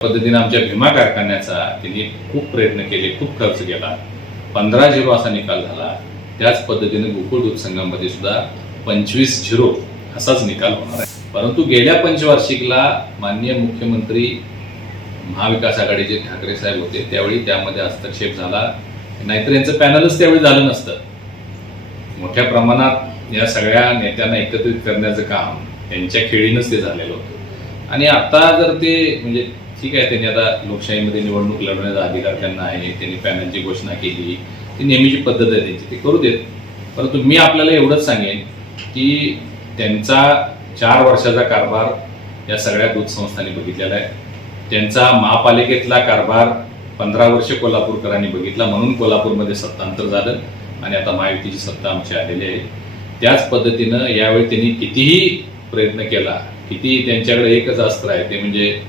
पद्धतीने आमच्या भीमा कारखान्याचा त्यांनी खूप प्रयत्न केले, खूप खर्च केला, 15-0 असा निकाल झाला. त्याच पद्धतीने गोकुळ दूध संघामध्ये सुद्धा 25-0 असाच निकाल होणार आहे. परंतु गेल्या पंचवार्षिकला माननीय मुख्यमंत्री महाविकास आघाडीचे ठाकरे साहेब होते, त्यावेळी त्यामध्ये हस्तक्षेप झाला, नाहीतर यांचं पॅनलच त्यावेळी झालं नसतं. मोठ्या प्रमाणात या सगळ्या नेत्यांना एकत्रित करण्याचं काम त्यांच्या खेळीनंच ते झालेलं होतं. आणि आता जर ते म्हणजे ठीक आहे, त्यांनी आता लोकशाहीमध्ये निवडणूक लढवण्याचा अधिकार त्यांना आहे, त्यांनी पॅनलची घोषणा केली, ती नेहमीची पद्धत आहे त्यांची, ते करू देत. परंतु मी आपल्याला एवढंच सांगेन की त्यांचा 4 वर्षाचा कारभार या सगळ्या दूध संस्थांनी बघितलेला आहे. त्यांचा महापालिकेतला कारभार 15 वर्ष कोल्हापूरकरांनी बघितला, म्हणून कोल्हापूरमध्ये सत्तांतर झालं आणि आता महायुतीची सत्ता आमची आलेली आहे. त्याच पद्धतीनं यावेळी त्यांनी कितीही प्रयत्न केला, किती त्यांच्याकडे एकच अस्त्र आहे, ते म्हणजे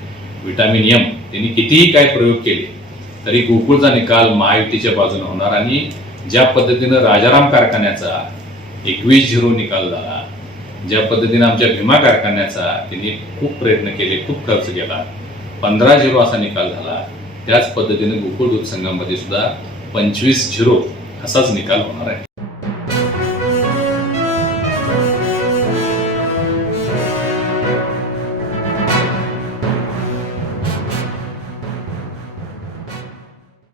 विटामिन एम. त्यांनी कितीही काय प्रयोग केले तरी गोकुळचा निकाल महायुतीच्या बाजूने होणार. आणि ज्या पद्धतीनं राजाराम कारखान्याचा 21-0 निकाल झाला, ज्या पद्धतीनं आमच्या भीमा कारखान्याचा त्यांनी खूप प्रयत्न केले, खूप खर्च केला, 15-0 असा निकाल झाला, त्याच पद्धतीने गोकुळ दूध संघामध्ये सुद्धा 25-0 असाच निकाल होणार आहे.